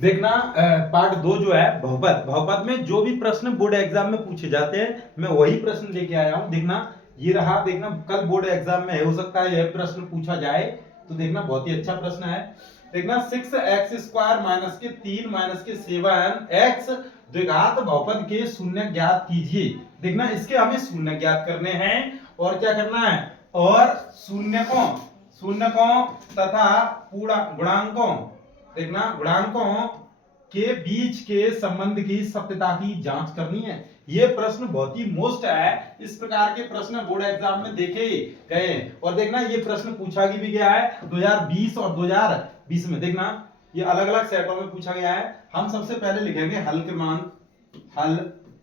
देखना पार्ट 2 जो है बहुपद। बहुपद में जो भी प्रश्न बोर्ड एग्जाम में पूछे जाते हैं मैं वही प्रश्न लेके आया हूं। देखना ये रहा, देखना कल बोर्ड एग्जाम में हो सकता है यह प्रश्न पूछा जाए, तो देखना बहुत ही अच्छा प्रश्न है। देखना 6x² माइनस के 3 माइनस के 7x द्विघात बहुपद के शून्य ज्ञात कीजिए। देखना इसके हमें शून्य ज्ञात करने हैं और क्या करना है, और शून्यकों तथा गुणांकों, देखना गुणांकों के बीच के संबंध की सत्यता की जांच करनी है। ये प्रश्न बहुत ही मोस्ट है, इस प्रकार के प्रश्न बोर्ड एग्जाम में देखे गए हैं। और देखना ये प्रश्न पूछा भी गया है 2020 और 2020 में। देखना ये अलग अलग सेटों में पूछा गया है। हम सबसे पहले लिखेंगे हल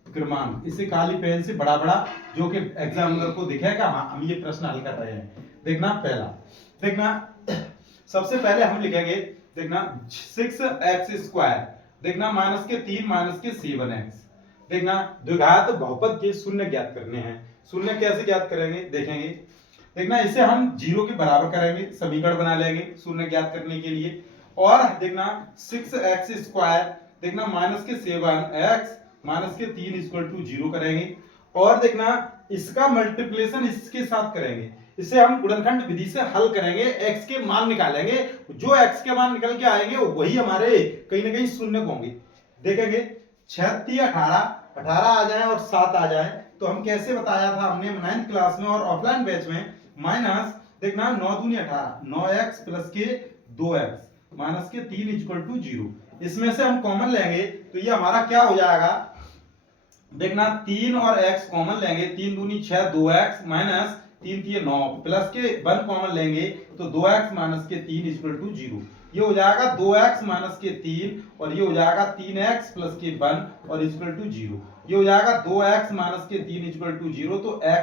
क्रमांक, इसे काली पेन से बड़ा बड़ा जो कि एग्जामिनर को दिखेगा हम ये प्रश्न हल कर रहे हैं। देखना पहला, देखना सबसे पहले हम लिखेंगे, देखना 6x², देखना माइनस के 3 माइनस के 7x, देखना द्विघात बहुपद के शून्य ज्ञात करने हैं। शून्य कैसे ज्ञात करेंगे देखेंगे। देखना इसे हम 0 के बराबर करेंगे, समीकरण बना लेंगे शून्य ज्ञात करने के लिए। और देखना 6x², देखना माइनस के 7x माइनस के 3 इक्वल टू 0 करेंगे। और देखना इसका मल्टीप्लिकेशन इसके साथ करेंगे, इसे हम गुणनखंड विधि से हल करेंगे, x के मान निकालेंगे, जो x के मान निकल के आएंगे वही हमारे कहीं ना कहीं शून्य होंगे। देखेंगे 6 18 आ जाए और 7 आ जाए तो हम कैसे बताया था हमने 9th क्लास में और ऑफलाइन बैच में, माइनस देखना 9 दूनी 18, 9x प्लस के 2x माइनस के 3 इक्वल टू 0। इसमें से हम कॉमन लेंगे तो ये हमारा क्या हो जाएगा, देखना 3 और x कॉमन लेंगे, 3 दूनी 6 2x माइनस 3 3 9 प्लस के 1 कॉमन लेंगे तो 2x माइनस के 3 इक्वल टू 0। ये हो जाएगा 2x माइनस के 3 और ये हो जाएगा 3x प्लस के 1 और इक्वल टू 0। ये हो जाएगा 2x माइनस के 3 इक्वल टू 0, तो x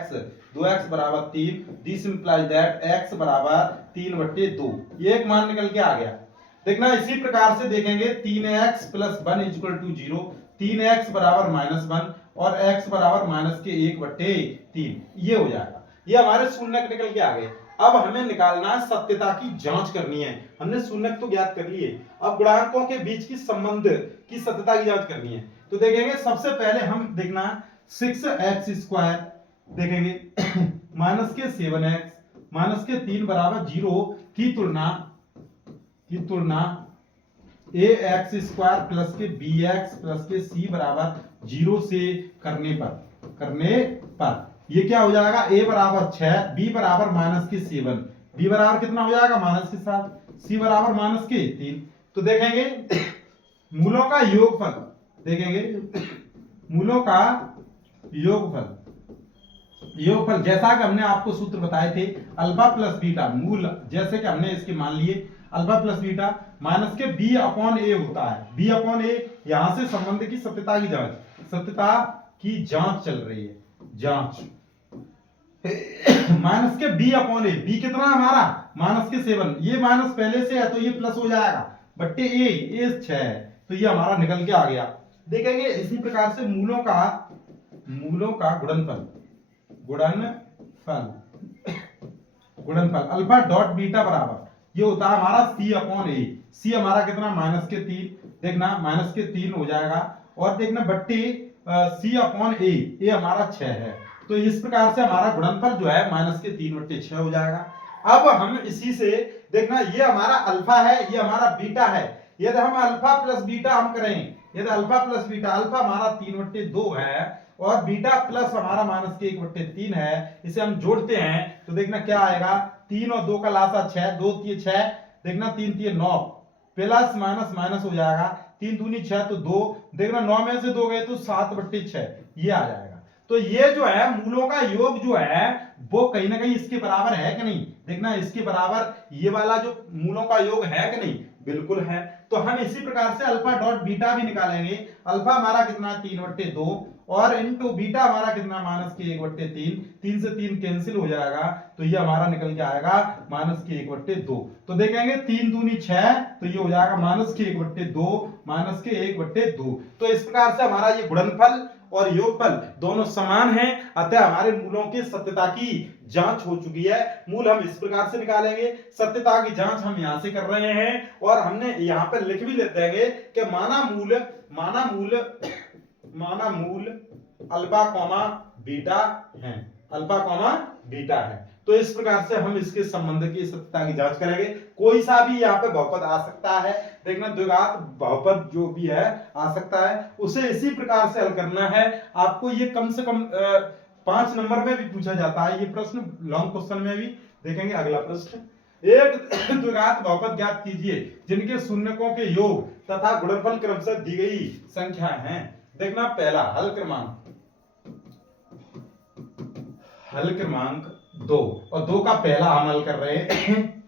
2x बराबर 3, दिस इंप्लाइज दैट x बराबर 3/2। ये एक मान निकल के आ गया। देखना इसी प्रकार से देखेंगे 3x plus 1 equal to 0, 3x बराबर -1 और x बराबर माइनस के 1/3, ये हो जाएगा। ये हमारे शून्यक निकल के आ गए। अब हमें निकालना है सत्यता की जांच करनी है। हमने शून्यक तो ज्ञात कर लिए, अब गुणांकों के बीच की संबंध की सत्यता की जांच करनी है। तो देखेंगे सबसे पहले हम देखना 6x² देखेंगे माइनस के 7x माइनस के 3 बराबर 0 की तुलना ax² प्लस के bx प्लस के c बराबर 0 से करने पर ये क्या हो जाएगा, a बराबर 6, b बराबर माइनस के 7, b बराबर कितना हो जाएगा माइनस के 7, c बराबर माइनस के 3। तो देखेंगे मूलों का योगफल, देखेंगे मूलों का योगफल जैसा कि हमने आपको सूत्र बताए थे अल्फा प्लस बीटा, मूल जैसे कि हमने इसके मान लिए अल्फा प्लस बीटा माइनस के b अपॉन a होता है, b अपॉन a। यहां से संबंध की सत्यता की जांच चल रही है, जांच माइनस के b अपॉन a, b कितना हमारा माइनस के 7, ये माइनस पहले से है तो ये प्लस हो जाएगा बट्टे a 6 है, तो ये हमारा निकल के आ गया। देखेंगे इसी प्रकार से मूलों का गुणनफल अल्फा डॉट बीटा बराबर ये होता है हमारा c अपॉन a, c हमारा कितना माइनस के 3, देखना माइनस के 3 हो जाएगा और देखना बट्टे c अपॉन a हमारा 6 है, तो इस प्रकार से हमारा गुणनफल जो है माइनस के 3/6 हो जाएगा। अब हम इसी से देखना ये हमारा अल्फा है, ये हमारा बीटा है, यदि हम अल्फा प्लस बीटा हम करें, यदि अल्फा प्लस बीटा, अल्फा हमारा 3/2 है और बीटा प्लस हमारा माइनस के 1/3 है, इसे हम जोड़ते हैं तो देखना क्या आएगा, 3 और 2 का लासा 6, 2 3 6, देखना 3 3 9 प्लस माइनस माइनस हो जाएगा, 3 दूनी 6 तो 2, देखना 9 में से 2 गए तो 7/6, ये आ जाएगा। तो ये जो है मूलों का योग जो है वो कहीं ना कहीं इसके बराबर है कि नहीं, देखना इसके बराबर ये वाला जो मूलों का योग है कि नहीं, बिल्कुल है। तो हम इसी प्रकार से अल्फा डॉट बीटा भी निकालेंगे, अल्फा हमारा कितना 3/2 और इनटू बीटा हमारा कितना माइनस के 1/3, 3 से 3 कैंसिल हो जाएगा तो ये हमारा निकल के आएगा माइनस के 1/2। तो देखेंगे 3 दूनी 6 तो ये हो जाएगा माइनस के 1/2 माइनस के 1/2। तो इस प्रकार से हमारा ये गुणनफल और योगफल दोनों समान हैं, अतः हमारे मूलों की सत्यता की जांच हो चुकी है। मूल हम इस प्रकार से निकालेंगे, सत्यता की जांच हम यहां से कर रहे हैं और हमने यहां पर लिख भी देंगे कि माना मूल अल्फा कॉमा बीटा है, अल्फा कॉमा बीटा है। तो इस प्रकार से हम इसके संबंध की सत्यता की जांच करेंगे। कोई सा भी यहाँ पे बहुपद आ सकता है, देखना द्विघात बहुपद जो भी है आ सकता है, उसे इसी प्रकार से हल करना है। आपको ये कम से कम 5 नंबर में भी पूछा जाता है ये प्रश्न, लॉन्ग क्वेश्चन में भी देखेंगे। अगला प्रश्न, एक द्विघात बहुपद ज्ञात कीजिए जिनके शून्यकों के योग तथा गुणनफल क्रमशः दी गई संख्या है। देखना पहला हल क्रमांक 2 और 2 का पहला हम हल कर रहे हैं।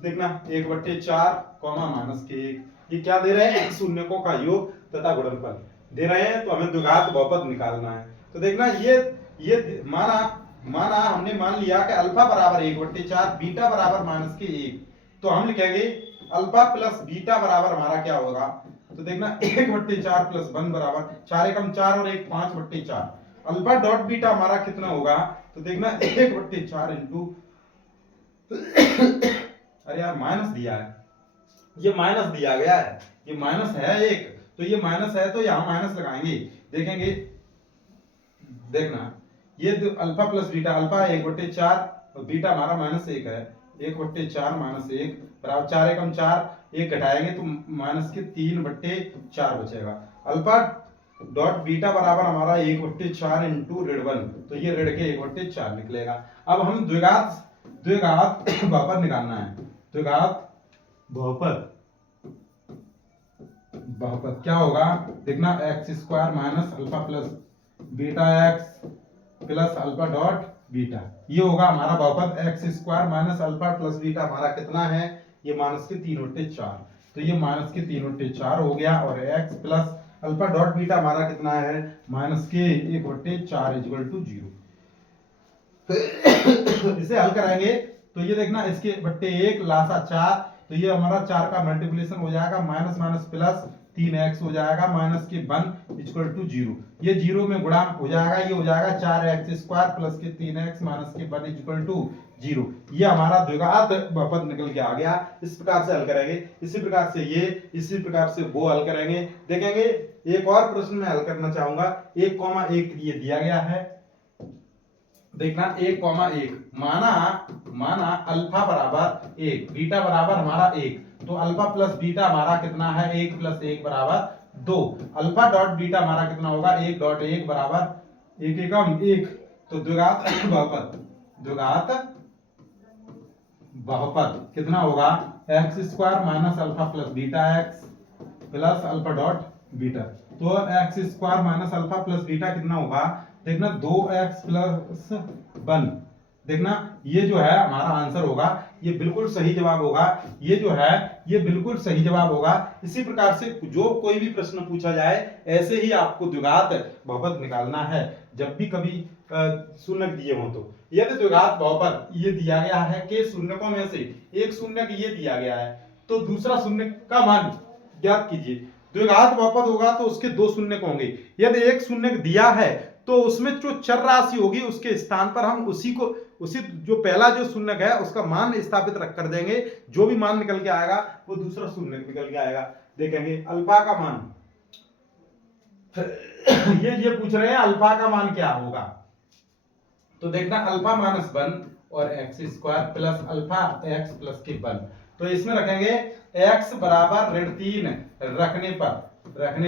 देखना 1/4 कॉमा माइनस के 1, ये क्या दे रहे हैं, शून्यकों का योग तथा गुणनफल दे रहे हैं, तो हमें द्विघात बहुपद निकालना है। तो देखना ये माना हमने मान लिया कि अल्फा बराबर 1/4 बीटा बराबर माइनस के 1, तो हम लिखेंगे अल्फा प्लस बीटा बराबर हमारा क्या होगा, तो देखना 1/4 प्लस 1 बराबर 4 एकम 4 और 1 5/4, अल्फा डॉट बीटा हमारा कितना होगा, तो देखना 1/4 इंटू अरे यार माइनस दिया है, ये माइनस दिया गया है, ये माइनस है एक, तो ये माइनस है तो यहां माइनस लगाएंगे। देखेंगे देखना ये अल्फा प्लस बीटा, अल्फा 1/4 और बीटा हमारा -1 है, 1/4 -1 बराबर 4 एकम 4, 1 घटाएंगे तो माइनस के 3/4 बचेगा। अल्फा डॉट बीटा बराबर हमारा 1/4 इंटू ऋण 1, तो ये ऋण के 1/4 निकलेगा। अब हम द्विघात बहुपद निकालना है। द्विघात बहुपद क्या होगा, देखना x² minus alpha plus beta x plus alpha dot beta, ये होगा हमारा बहुपद x² minus alpha plus beta हमारा कितना है, ये माइनस के 3/4, तो ये माइनस के 3/4 हो गया, और x plus alpha dot beta हमारा कितना है, माइनस के 1/4 इक्वल टू 0। इसे हल कराएंगे तो ये देखना इसके बट्टे 1 लासा 4, तो ये हमारा 4 का मल्टीप्लिकेशन हो जाएगा, माइनस माइनस प्लस 3x हो जाएगा, माइनस के 1 इक्वल टू 0, ये 0 में गुणा हो जाएगा, ये हो जाएगा 4x² प्लस के 3x माइनस के 1 इक्वल टू 0। ये हमारा द्विघात बहुपद निकल के आ गया। इस प्रकार से हल करेंगे, इसी प्रकार से ये, इसी प्रकार से वो हल करेंगे। देखेंगे एक और प्रश्न में हल करना चाहूंगा, 1,1 ये दिया गया है, देखना 1,1 माना अल्फा बराबर 1 बीटा बराबर हमारा 1, तो अल्फा प्लस बीटा हमारा कितना है, 1 प्लस 1 बराबर 2, अल्फा डॉट बीटा हमारा कितना होगा, 1.1 बराबर 1 एकम 1, तो द्विघात बहुपद कितना होगा, x² minus alpha plus beta x plus alpha dot beta, तो x² minus alpha plus beta कितना होगा, देखना 2x प्लस 1, देखना ये जो है हमारा आंसर होगा, ये बिल्कुल सही जवाब होगा, ये जो है ये बिल्कुल सही जवाब होगा। इसी प्रकार से जो कोई भी प्रश्न पूछा जाए ऐसे ही आपको द्विघात बहुपद निकालना है, जब भी कभी शून्यक दिए हो तो। यदि द्विघात बहुपद ये दिया गया है कि शून्यकों में से एक शून्यक ये दिया गया है, तो दूसरा शून्यक का मान ज्ञात कीजिए। द्विघात बहुपद होगा तो उसके 2 शून्यक होंगे, यदि एक शून्यक दिया है तो उसमें जो चर राशि होगी उसके स्थान पर हम उसी जो पहला जो शून्यक है उसका मान स्थापित रख कर देंगे, जो भी मान निकल के आएगा वो दूसरा शून्यक निकल के आएगा। देखेंगे अल्फा का मान ये पूछ रहे हैं अल्फा का मान क्या होगा, तो देखना अल्फा माइनस 1 और x² plus alpha x plus के 1, तो इसमें रखेंगे x बराबर ऋण 3 रखने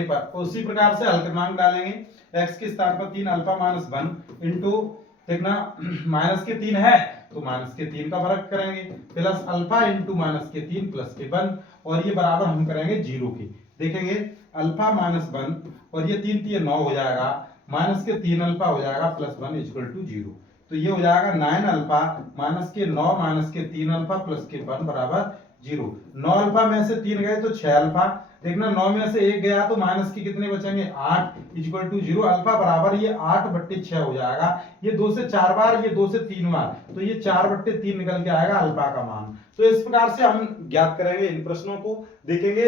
पर उसी प्रकार से हल क्रमांक डालेंगे, x के स्थान पर 3 अल्फा माइनस 1 इंटू देखना माइनस के 3 है तो माइनस के 3 का फर्क करेंगे, प्लस अल्फा इंटू माइनस के 3 प्लस के 1, और ये बराबर हम करेंगे 0 के। देखेंगे अल्फा माइनस 1 और ये 3 3 9 हो जाएगा, माइनस के 3 अल्फा हो जाएगा प्लस 1 इक्वल टू 0, तो ये हो जाएगा 9 अल्फा माइनस के 9 माइनस के 3 अल्फा प्लस के 1 बराबर 0। 9 अल्फा में से 3 गए तो 6 अल्फा, देखना 9 में से 1 गया तो माइनस के कितने बचेंगे 8 इक्वल टू 0, अल्फा बराबर ये 8/6 हो जाएगा, ये 2 से 4 बार, ये 2 से 3 बार, तो ये 4/3 निकल के आएगा अल्फा का मान। तो इस प्रकार से हम ज्ञात करेंगे इन प्रश्नों को। देखेंगे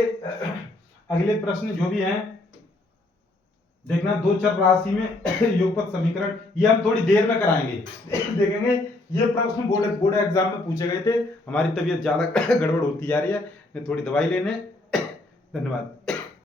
अगले प्रश्न जो भी हैं देखना दो चर राशि में योगपत समीकरण, ये हम थोड़ी देर में कराएंगे। देखेंगे ये प्रश्न बोर्ड एग्जाम में पूछे गए थे। हमारी तबीयत ज्यादा गड़बड़ होती जा रही है, मैं थोड़ी दवाई लेने। धन्यवाद।